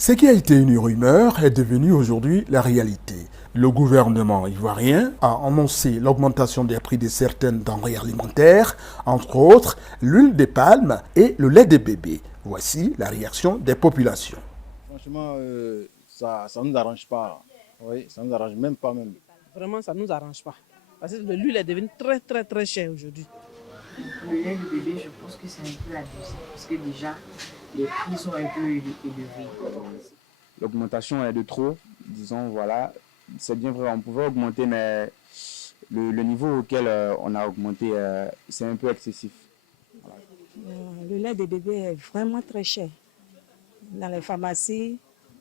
Ce qui a été une rumeur est devenu aujourd'hui la réalité. Le gouvernement ivoirien a annoncé l'augmentation des prix de certaines denrées alimentaires, entre autres l'huile de palme et le lait de bébé. Voici la réaction des populations. Franchement, ça ne nous arrange pas. Oui, ça ne nous arrange même pas même. Vraiment, ça ne nous arrange pas. Parce que l'huile est devenue très cher aujourd'hui. Le lait de bébé, je pense que c'est un peu abusé. Parce que déjà, les prix sont un peu élevés. L'augmentation est de trop, disons, voilà. C'est bien vrai, on pouvait augmenter, mais le niveau auquel on a augmenté, c'est un peu excessif. Voilà. Le lait de bébé est vraiment très cher. Dans les pharmacies,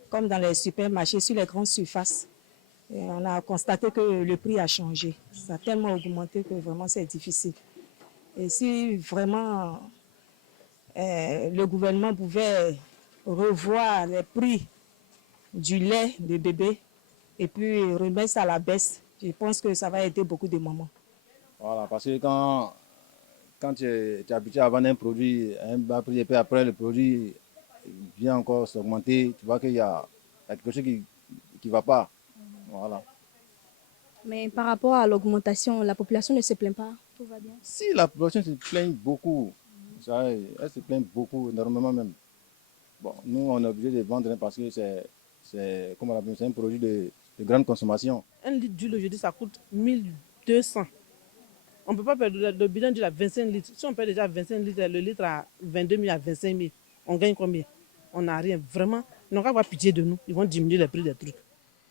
comme dans les supermarchés, sur les grandes surfaces. Et on a constaté que le prix a changé. Ça a tellement augmenté que vraiment c'est difficile. Et si vraiment le gouvernement pouvait revoir les prix du lait de bébé et puis remettre ça à la baisse, je pense que ça va aider beaucoup de mamans. Voilà, parce que quand tu es habitué à vendre un produit à un bas prix et puis après le produit vient encore s'augmenter, tu vois qu'il y a quelque chose qui ne va pas. Voilà. Mais par rapport à l'augmentation, la population ne se plaint pas, tout va bien. Si la population se plaint beaucoup, elle se plaint beaucoup, énormément même. Bon, nous, on est obligé de vendre parce que c'est un produit de grande consommation. Un litre d'huile aujourd'hui, ça coûte 1200. On ne peut pas perdre le bilan d'huile à 25 litres. Si on perd déjà 25 litres, le litre à 22 000 à 25 000, on gagne combien? On n'a rien. Vraiment, ils n'ont qu'à avoir pitié de nous. Ils vont diminuer le prix des trucs.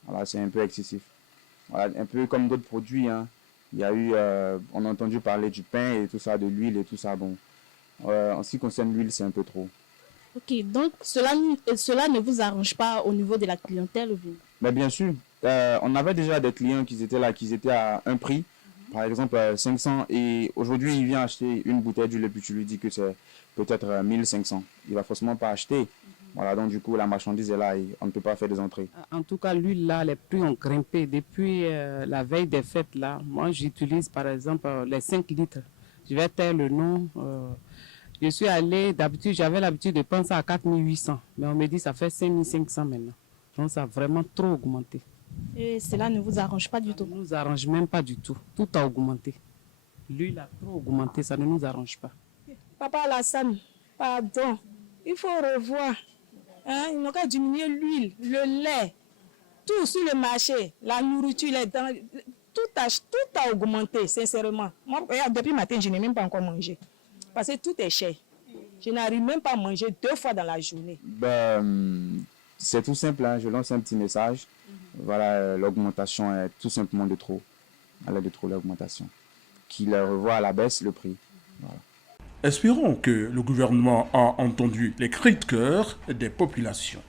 Voilà, c'est un peu excessif. Voilà, un peu comme d'autres produits. Hein. Il y a eu, on a entendu parler du pain et tout ça, de l'huile et tout ça. Bon, en ce qui concerne l'huile, c'est un peu trop. Ok, donc cela ne vous arrange pas au niveau de la clientèle ou bien? Mais bien sûr, on avait déjà des clients qui étaient là, qui étaient à un prix, par exemple 500, et aujourd'hui il vient acheter une bouteille d'huile et puis tu lui dis que c'est peut-être 1500. Il va forcément pas acheter. Voilà, donc du coup la marchandise est là et on ne peut pas faire des entrées. En tout cas, l'huile là, les prix ont grimpé depuis la veille des fêtes là. Moi, j'utilise par exemple les 5 litres. Je vais taire le nom. Je suis allé, d'habitude, j'avais l'habitude de penser à 4800, mais on me dit que ça fait 5500 maintenant. Donc ça a vraiment trop augmenté. Et cela ne vous arrange pas du tout? Ça ne nous arrange même pas du tout. Tout a augmenté. L'huile a trop augmenté, ça ne nous arrange pas. Papa Alassane, pardon, il faut revoir. Hein, il n'a qu'à diminuer l'huile, le lait, tout sur le marché, la nourriture, les dents, tout a augmenté, sincèrement. Moi, depuis le matin, je n'ai même pas encore mangé. Parce que tout est cher. Je n'arrive même pas à manger 2 fois dans la journée. C'est tout simple, hein. Je lance un petit message. Voilà, l'augmentation est tout simplement de trop. Elle est de trop l'augmentation. Qu'il revoie à la baisse le prix. Voilà. Espérons que le gouvernement a entendu les cris de cœur des populations.